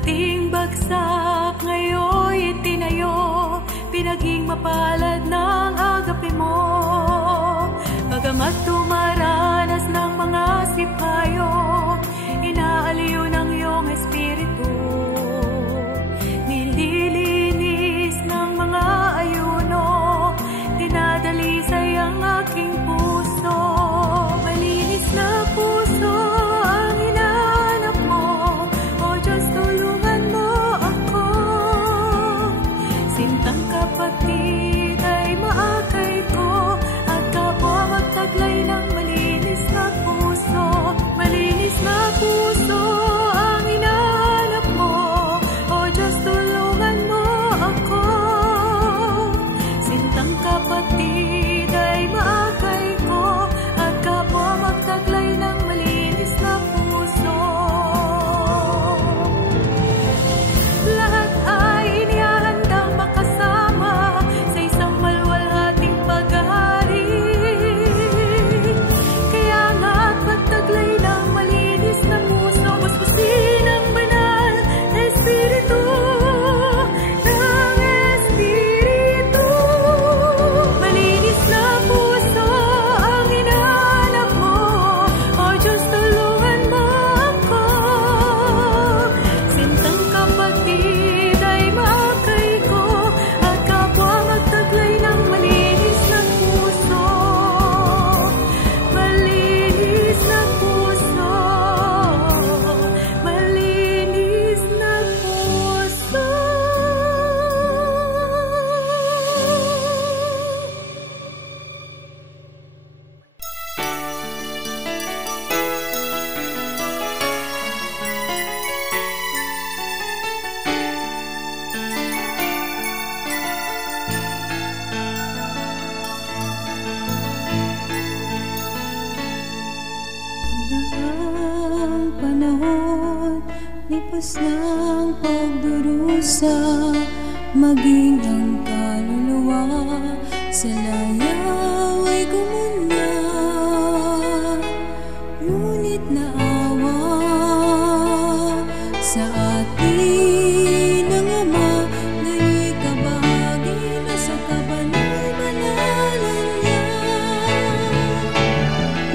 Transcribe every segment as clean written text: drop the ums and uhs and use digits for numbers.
ating bagsak ngayon'y itinayo, pinaging mapalad ng agape mo. Bagamat tumaranas ng mga sipayo, inaaliw ng iyong espiritu. Nililinis ng mga ayuno, dinadalisay ang aking puso. Malinis na puso ang hinahanap mo, O Diyos, tulungan mo ako. Sintang kapatid ay maakay ko, at kapwa magtaglay ng malinis na puso. Malinis na puso ang hinahanap mo, O Diyos, tulungan mo ako. Sintang kapatid ay maakay ko, at kapwa magtaglay ng malinis na puso. Lahat ay inihahandang makasama sa isang maluwalhating paghahari. Kaya nga't magtaglay ng malinis na puso, busbusin ang banal na Espiritu ng Espiritu. Malinis na puso ang hinahanap mo, O Diyos, tulungan mo ako. Sintang kapatid ay maakay ko, at kapwa magtaglay ng malinis na puso. Malinis na puso, malinis na puso. Ang panahon, lipas ng pagdurusa, maging ang kaluluwa sa layaw ay gumanda. Ngunit naawa sa atin ng Ama, ngayon'y kabahagi na sa kabanal-banalan niya.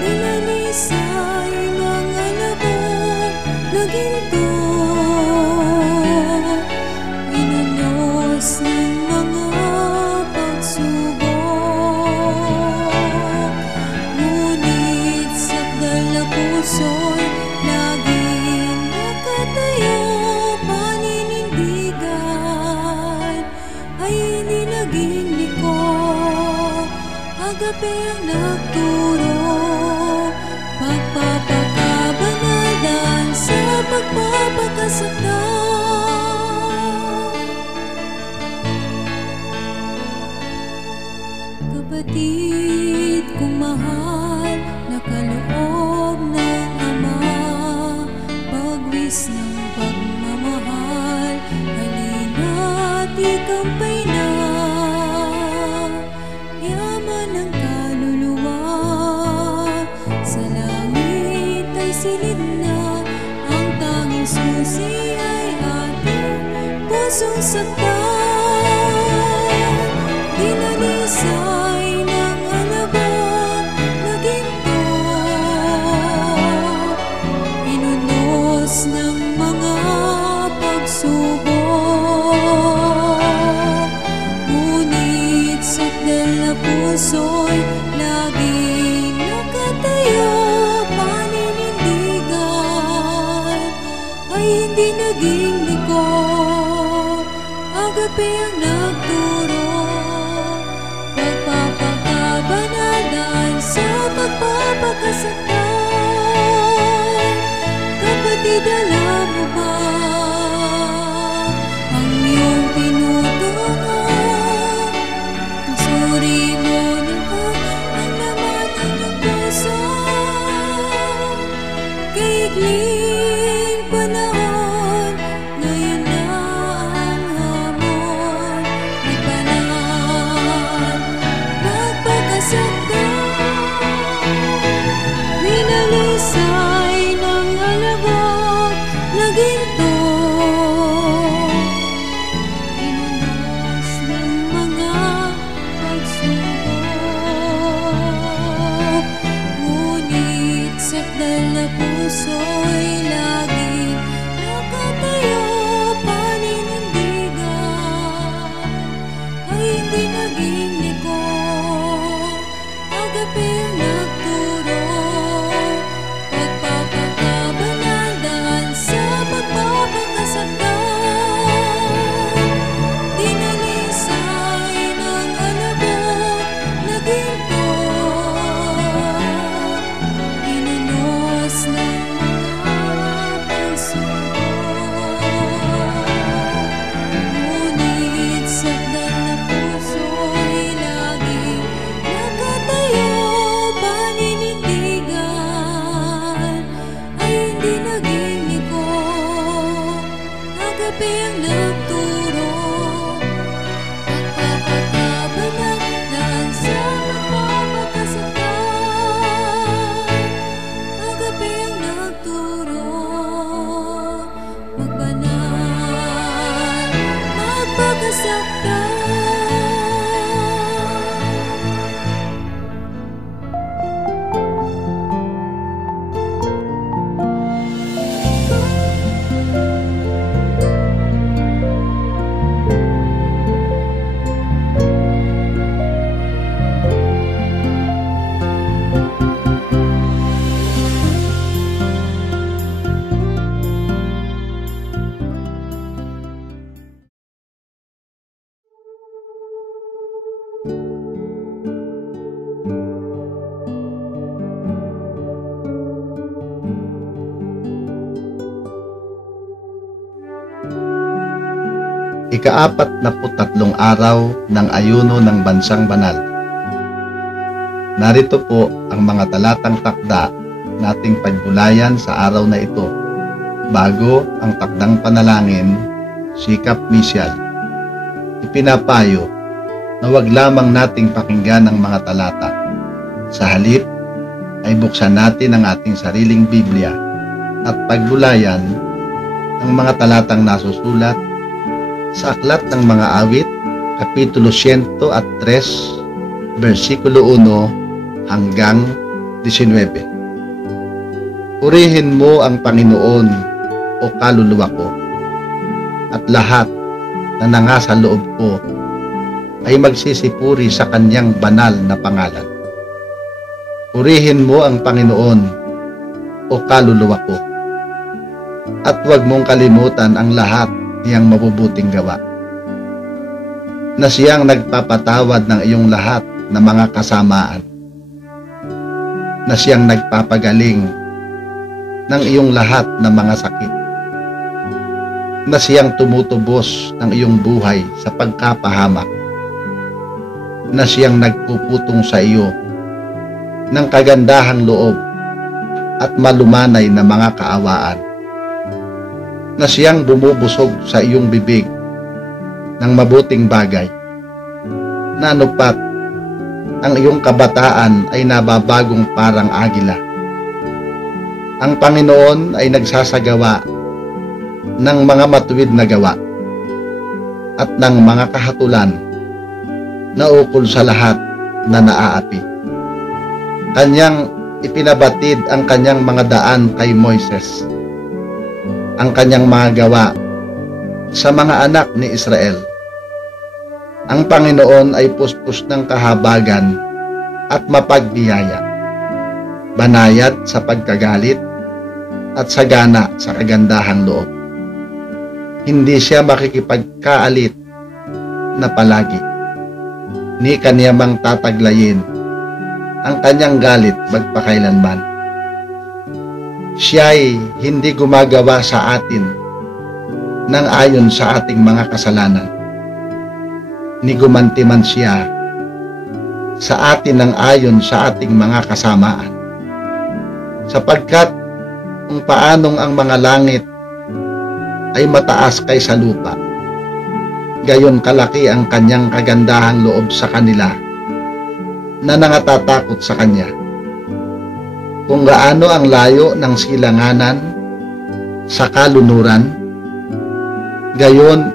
Dinalisay ng alabok na ginto, inunos ng mga pagsubok. Ngunit sa dala puso'y laging nakatayo, paninindigan ay hindi naging liko. Agape ang nagturo, pagpapakabanalan sa pagpapakasaktan. Kapatid kong mahal, nakaloob ng Ama, pagwis ng pagmamahal, halina't ikampay na. Yaman ng kaluluwa, sa langit ay silid na, ang tanging susi ay ating pusong saktan. Dinalisay ng alabok na ginto, inunos ng mga pagsubok. Ngunit sa dala puso'y laging nakatayo, paninindigan ay hindi naging liko. Agape ang nagturo, pagpapakabanalan sa pagpapakasaktan. Kapatid, alam mo ba ang iyong tinutungan? Kasuri mo na ba ang laman ng iyong puso? Kaigling panahon, ngayon na ang hamon, magbanal, magpakasaktan. Minalisay ng alabok Agaping nagturo, nagpapakabanat sa magpapakasaktan. Agaping nagturo, magbanal, magpakasaktan. Ika-43 araw ng ayuno ng Bansang Banal. Narito po ang mga talatang takda nating pagbulayan sa araw na ito, bago ang takdang panalangin, sikap misyal. Ipinapayo na wag lamang nating pakinggan ang mga talata. Sa halip ay buksan natin ang ating sariling Biblia at pagbulayan ang mga talatang nasusulat sa Aklat ng Mga Awit, Kapitulo 103, versikulo 1 hanggang 19. Purihin mo ang Panginoon, o kaluluwa ko, at lahat na nangasa loob ko ay magsisipuri sa kanyang banal na pangalan. Purihin mo ang Panginoon, o kaluluwa ko, at huwag mong kalimutan ang lahat niyang mabubuting gawa, na siyang nagpapatawad ng iyong lahat na mga kasamaan, na siyang nagpapagaling ng iyong lahat na mga sakit, na siyang tumutubos ng iyong buhay sa pagkapahamak, na siyang nagpuputong sa iyo ng kagandahang loob at malumanay na mga kaawaan, na siyang bumubusog sa iyong bibig ng mabuting bagay, na anupat ang iyong kabataan ay nababagong parang agila. Ang Panginoon ay nagsasagawa ng mga matuwid na gawa at ng mga kahatulan na ukol sa lahat na naaapi. Kanyang ipinabatid ang kanyang mga daan kay Moises, ang kanyang mga gawa sa mga anak ni Israel. Ang Panginoon ay puspos ng kahabagan at mapagbiyaya, banayad sa pagkagalit at sagana sa kagandahang loob. Hindi siya makikipagkaalit na palagi, ni kaniya mang tataglayin ang kanyang galit magpakailanman. Siya'y hindi gumagawa sa atin ng ayon sa ating mga kasalanan, ni gumanti man siya sa atin ng ayon sa ating mga kasamaan. Sapagkat kung paanong ang mga langit ay mataas kaysa lupa, gayon kalaki ang kanyang kagandahang loob sa kanila na nangatatakot sa kanya. Kung gaano ang layo ng silanganan sa kalunuran, gayon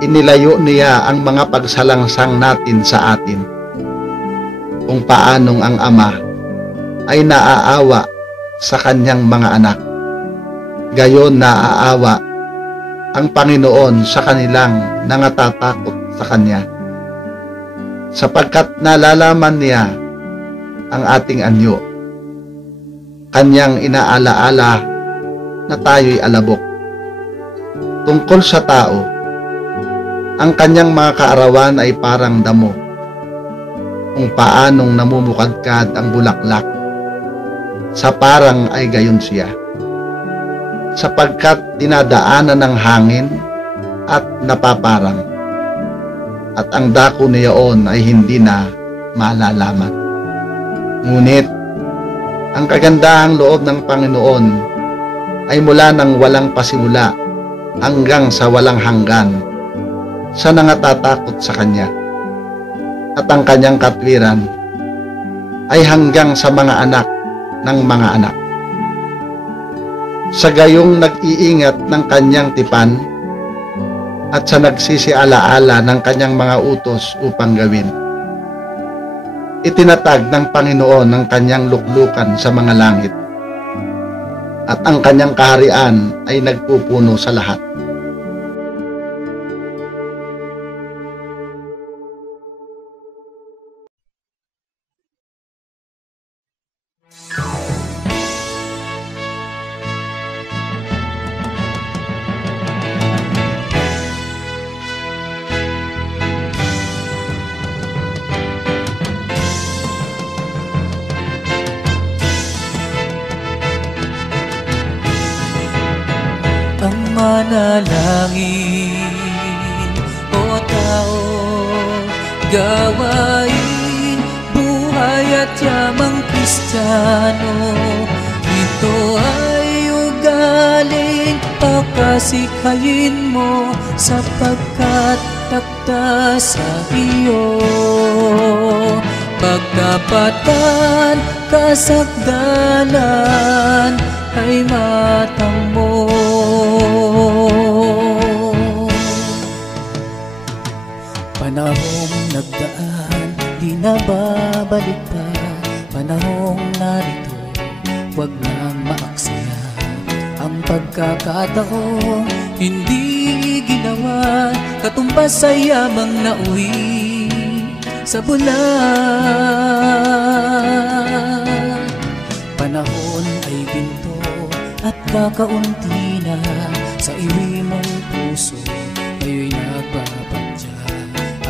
inilayo niya ang mga pagsalangsang natin sa atin. Kung paanong ang Ama ay naaawa sa kanyang mga anak, gayon naaawa ang Panginoon sa kanilang nangatatakot sa kanya, sapagkat nalalaman niya ang ating anyo. Kanyang inaalaala na tayo'y alabok. Tungkol sa tao, ang kanyang mga kaarawan ay parang damo, kung paanong namumukadkad ang bulaklak, sa parang ay gayon siya, sapagkat dinadaanan ng hangin at napaparang, at ang dako niyaon ay hindi na malalaman. Ngunit ang kagandahang loob ng Panginoon ay mula ng walang pasimula hanggang sa walang hanggan sa nangatatakot sa Kanya. At ang Kanyang katwiran ay hanggang sa mga anak ng mga anak. Sa gayong nag-iingat ng Kanyang tipan at sa nagsisialaala ng Kanyang mga utos upang gawin. Itinatag ng Panginoon ng Kanyang luklukan sa mga langit, at ang Kanyang kaharian ay nagpupuno sa lahat. Ang manalangin, o tao, gawain, buhay at yamang Kristiyano. Ito ay ugaling pakasikhayin mo, sapagkat takda sa iyo. Pagtapatan, kasakdalan ay matamo. Panahong nagdaan, di na babalik pa. Panahong narito, wag nang maaksaya. Ang pagkakataong hindi ginawa, katumbas sa yamang nauwi sa bulan. Panahon ay ginto at kakaunti na sa iwi mong puso, ngayo'y nagbabadya.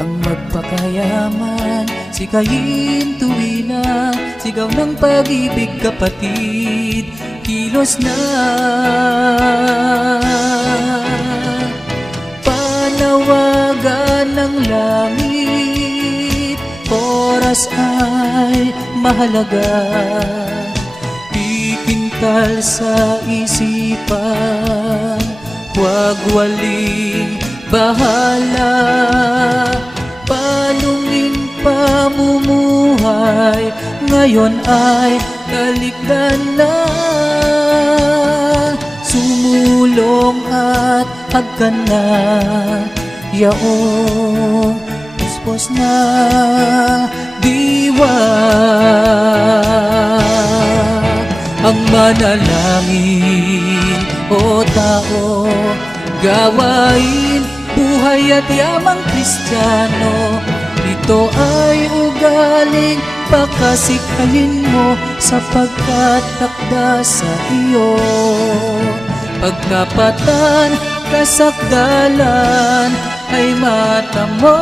Ang magpakayaman, sikayin tuwina, sigaw ng pag-ibig kapatid, kilos na. Panawagan ng langit, oras ay mahalaga. Ikintal sa isipan, huwag waling bahala. Palungin pamumuhay, ngayon ay talikdan na. Sumulong at hagkan na, yaong puspos na diwa. Ang manalangin, o tao, gawain, buhay at yamang Kristiyano. Ito ay ugaling pakasikhayin mo, sapagkat takda sa iyo. Pagkapatan, kasakdalan ay matamo.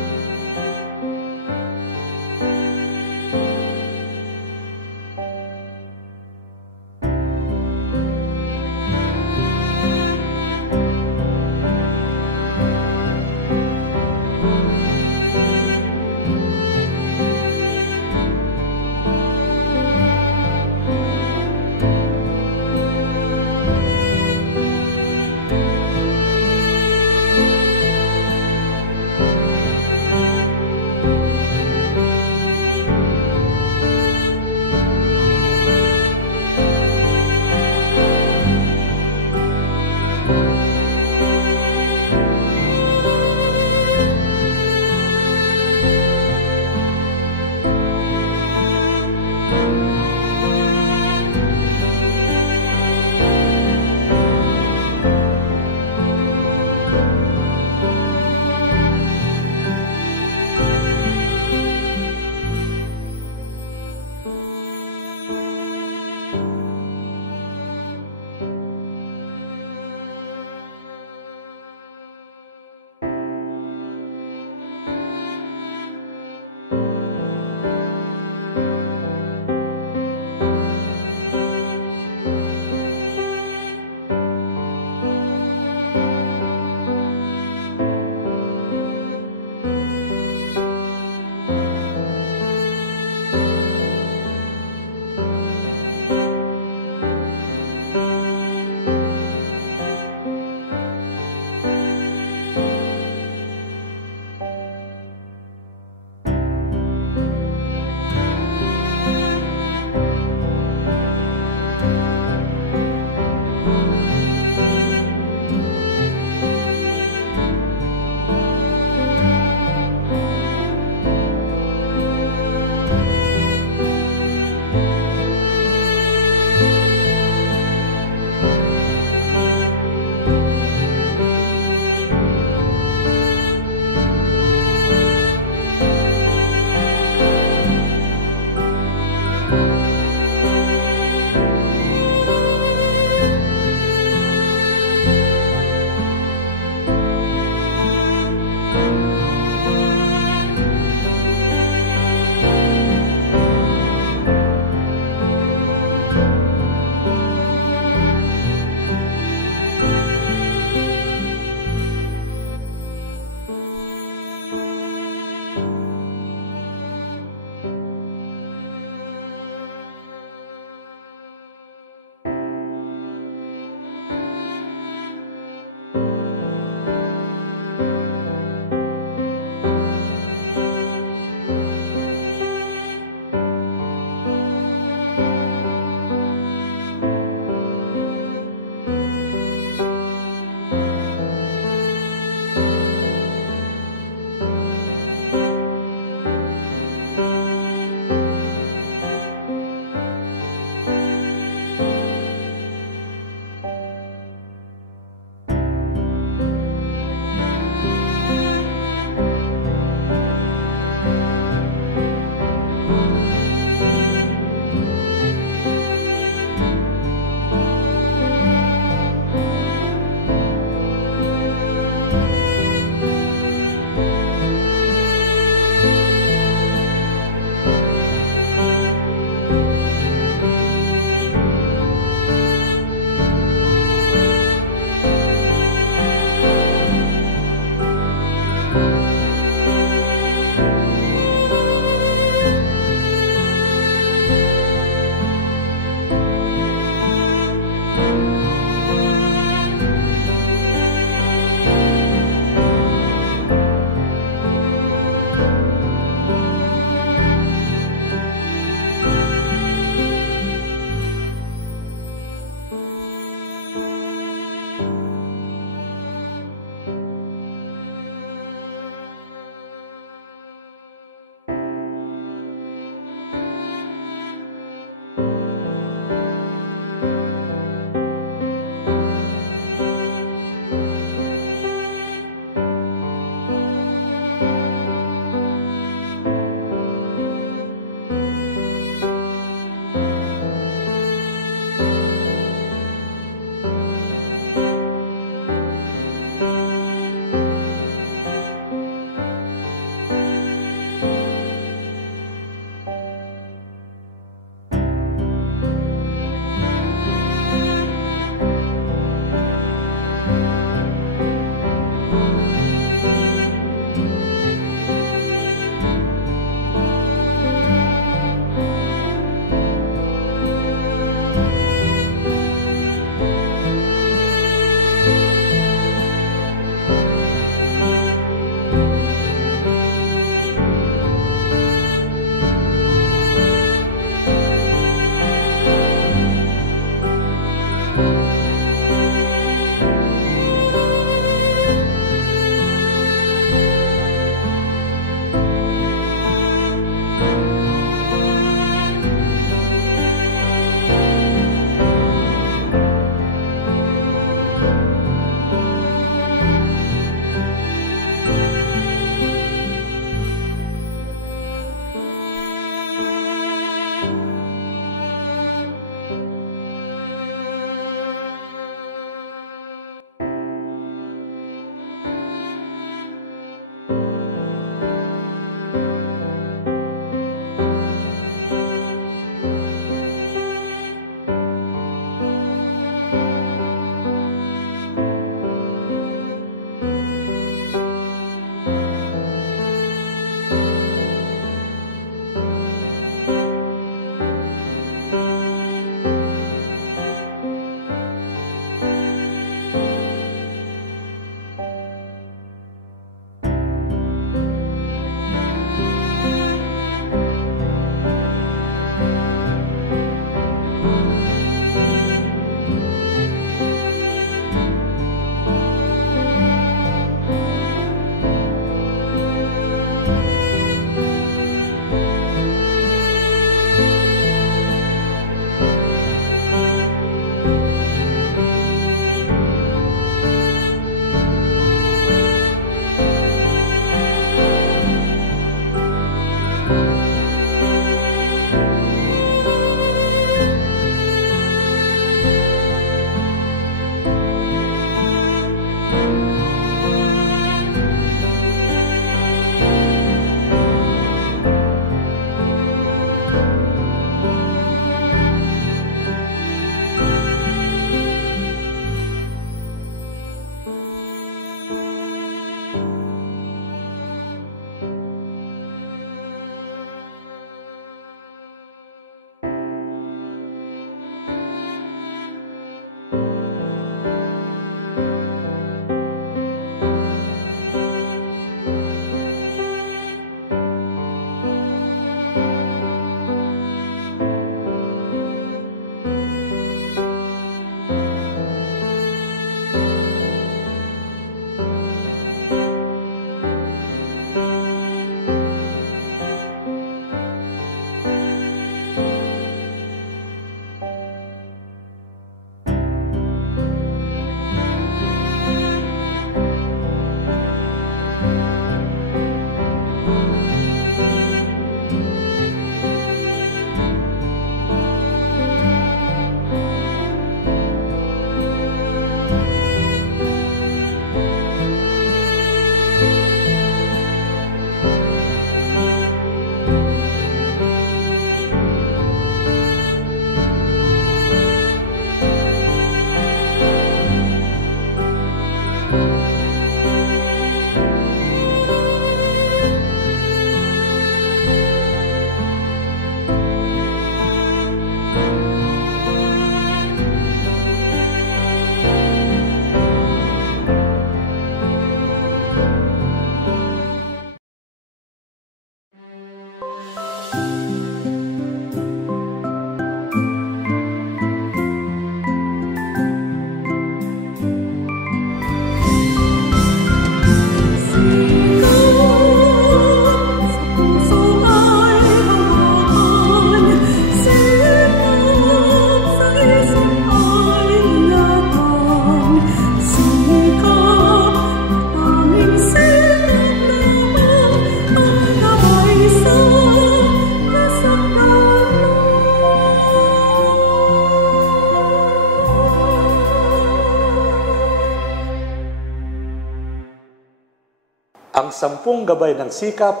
ang 10 gabay ng sikap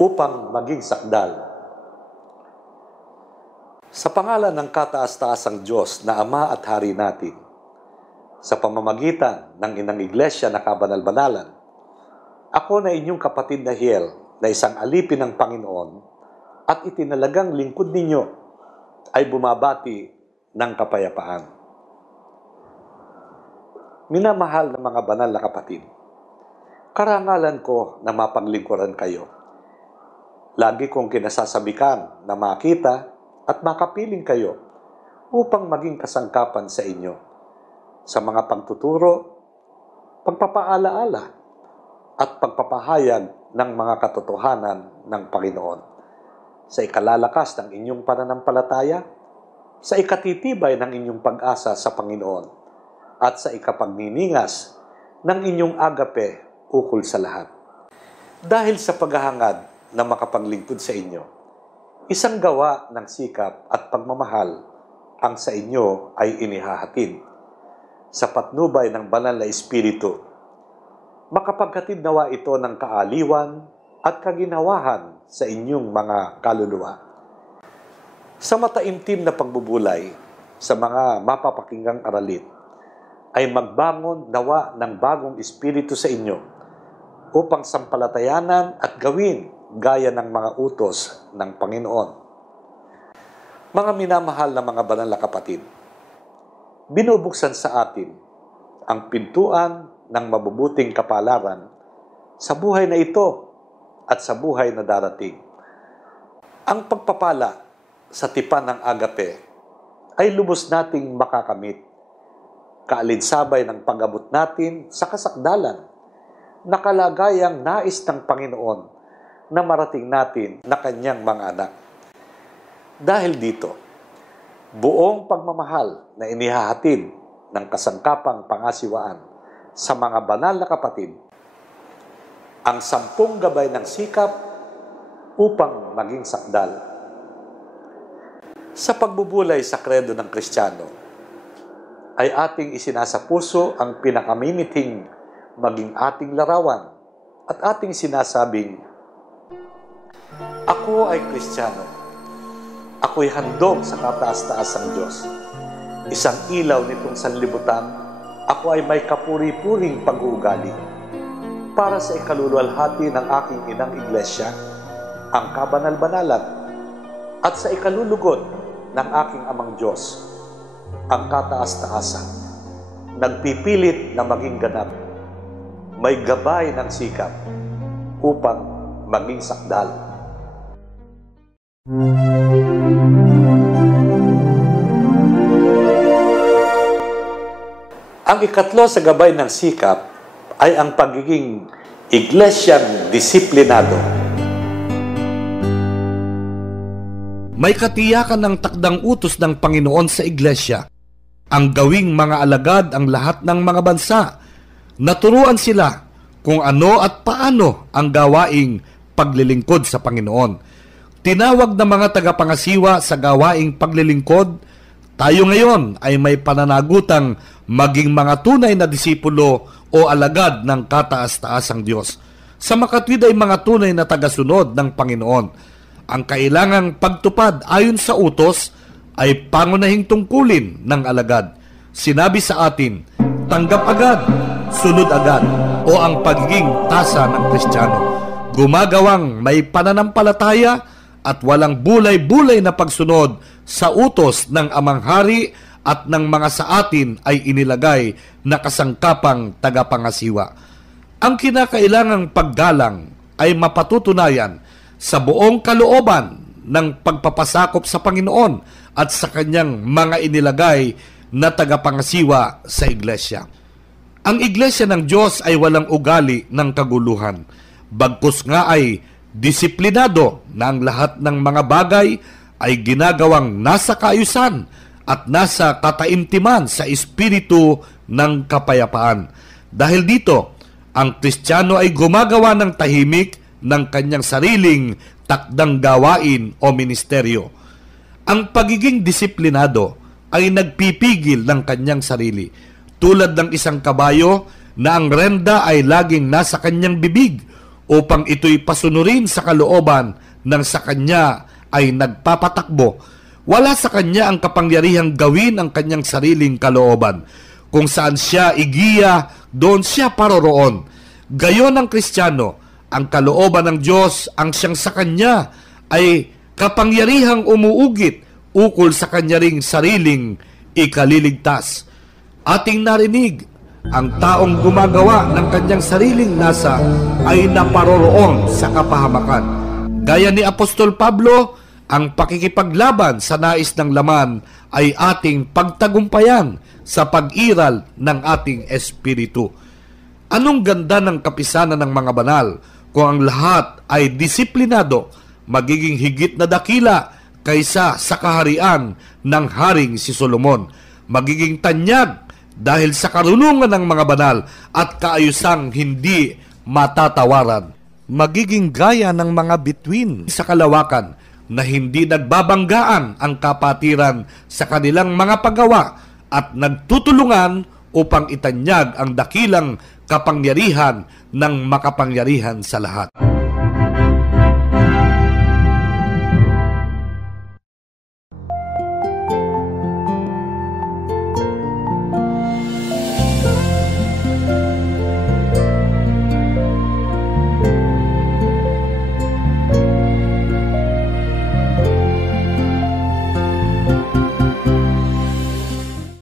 upang maging sakdal. Sa pangalan ng kataas-taasang Diyos na Ama at Hari natin, sa pamamagitan ng Inang Iglesia na kabanal-banalan, ako na inyong kapatid na Hiel na isang alipin ng Panginoon at itinalagang lingkod ninyo ay bumabati ng kapayapaan. Minamahal na mga banal na kapatid, karangalan ko na mapaglingkuran kayo. Lagi kong kinasasabikan na makita at makapiling kayo upang maging kasangkapan sa inyo sa mga pagtuturo, pagpapaalaala at pagpapahayag ng mga katotohanan ng Panginoon sa ikalalakas ng inyong pananampalataya, sa ikatitibay ng inyong pag-asa sa Panginoon at sa ikapagniningas ng inyong agape ukol sa lahat. Dahil sa paghahangad na makapaglingkod sa inyo, isang gawa ng sikap at pagmamahal ang sa inyo ay inihahatid. Sa patnubay ng banal na Espiritu, makapaghatid nawa ito ng kaaliwan at kaginawahan sa inyong mga kaluluwa. Sa mataimtim na pagbubulay sa mga mapapakinggang aralit, ay magbangon nawa ng bagong espiritu sa inyo upang sampalatayanan at gawin gaya ng mga utos ng Panginoon. Mga minamahal na mga banal na kapatid, binubuksan sa atin ang pintuan ng mabubuting kapalaran sa buhay na ito at sa buhay na darating. Ang pagpapala sa tipan ng agape ay lubos nating makakamit, kaalinsabay ng pag-abot natin sa kasakdalan na kalagayang nais ng Panginoon na marating natin na kanyang mga anak. Dahil dito, buong pagmamahal na inihahatid ng kasangkapang pangasiwaan sa mga banal na kapatid, ang 10 gabay ng sikap upang maging sakdal. Sa pagbubulay sa kredo ng Kristiyano, ay ating isinasapuso ang pinakamimithing maging ating larawan at ating sinasabing, ako ay Kristiyano. Ako'y handog sa kataas-taasang Diyos. Isang ilaw nitong sanlibutan, ako ay may kapuri-puring pag-uugali. Para sa ikaluluwalhati ng aking inang iglesia, ang kabanal-banalan, at sa ikalulugod ng aking amang Diyos, ang kataas-taasan, nagpipilit na maging ganap, may gabay ng sikap upang maging sakdal. Ang ikatlo sa gabay ng sikap ay ang pagiging iglesyang disiplinado. May katiyakan ng takdang utos ng Panginoon sa iglesia, ang gawing mga alagad ang lahat ng mga bansa. Naturuan sila kung ano at paano ang gawaing paglilingkod sa Panginoon. Tinawag na mga tagapangasiwa sa gawaing paglilingkod, tayo ngayon ay may pananagutang maging mga tunay na disipulo o alagad ng kataas-taasang Diyos. Sa makatwid ay mga tunay na tagasunod ng Panginoon. Ang kailangang pagtupad ayon sa utos ay pangunahing tungkulin ng alagad. Sinabi sa atin, tanggap agad, sunod agad, o ang pagiging tasa ng Kristiyano. Gumagawang may pananampalataya at walang bulay-bulay na pagsunod sa utos ng Amang Hari at ng mga sa atin ay inilagay na kasangkapang tagapangasiwa. Ang kinakailangang paggalang ay mapatutunayan sa buong kalooban ng pagpapasakop sa Panginoon at sa kanyang mga inilagay na tagapangasiwa sa iglesia. Ang iglesia ng Diyos ay walang ugali ng kaguluhan. Bagkus nga ay disiplinado na ang lahat ng mga bagay ay ginagawang nasa kaayusan at nasa kataimtiman sa espiritu ng kapayapaan. Dahil dito, ang Kristiyano ay gumagawa ng tahimik ng kanyang sariling takdang gawain o ministeryo. Ang pagiging disiplinado ay nagpipigil ng kanyang sarili. Tulad ng isang kabayo na ang renda ay laging nasa kanyang bibig upang ito'y pasunurin sa kalooban ng sa kanya ay nagpapatakbo. Wala sa kanya ang kapangyarihang gawin ang kanyang sariling kalooban. Kung saan siya igiya, doon siya paroroon. Gayon ang Kristiyano, ang kalooban ng Diyos ang siyang sa kanya ay kapangyarihang umuugit ukol sa kanya ring sariling ikaliligtas. Ating narinig, ang taong gumagawa ng kanyang sariling nasa ay naparoroon sa kapahamakan. Gaya ni Apostol Pablo, ang pakikipaglaban sa nais ng laman ay ating pagtagumpayan sa pag-iral ng ating espiritu. Anong ganda ng kapisanan ng mga banal kung ang lahat ay disiplinado, magiging higit na dakila kaysa sa kaharian ng Haring si Solomon. Magiging tanyag dahil sa karunungan ng mga banal at kaayusang hindi matatawaran. Magiging gaya ng mga bituin sa kalawakan na hindi nagbabanggaan ang kapatiran sa kanilang mga paggawa at nagtutulungan upang itanyag ang dakilang kapangyarihan ng makapangyarihan sa lahat.